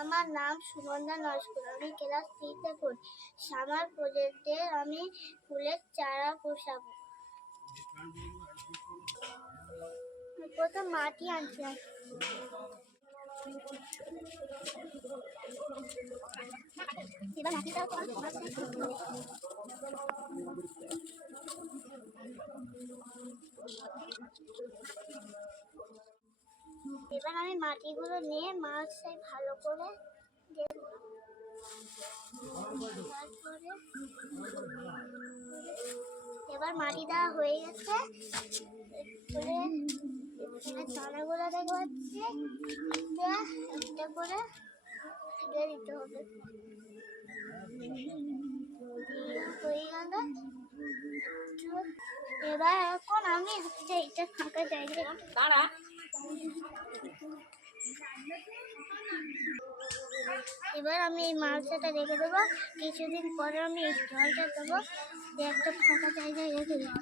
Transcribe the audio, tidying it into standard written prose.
আমার নাম সুগন্ধা নস্কর। আমি ক্লাস 3-তে পড়ি। সামার প্রজেক্টে আমি ফুলের চারা বসাবো। প্রথম মাটি আনছি। এবার আমি মাটিগুলো নিয়ে মাছটা ভালো করে এবার মাটি দেওয়া হয়ে গেছে। চারাগুলো দেখা যাচ্ছে একটা করে দিতে হবে। হয়ে গেল। এবার এখন আমি এটা ফাঁকা জায়গা দাঁড়া। এবার আমি এই মালসাটা রেখে দেবো। কিছুদিন পরে আমি এই জলটা দেবো, একটা ফাঁকা জায়গায় রেখে দেবো।